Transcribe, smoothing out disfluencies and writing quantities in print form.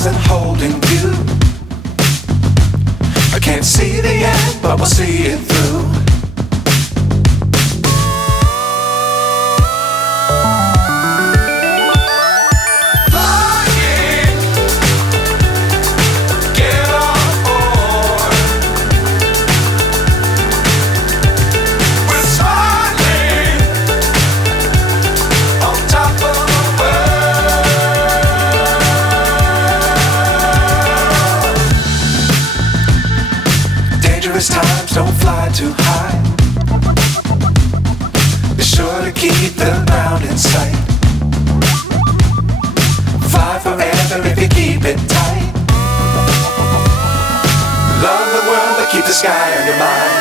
stars and holding you. I can't see the end, but we'll see it through. Times don't fly too high. Be sure to keep the ground in sight. Fly forever if you keep it tight. Love the world but keep the sky on your mind.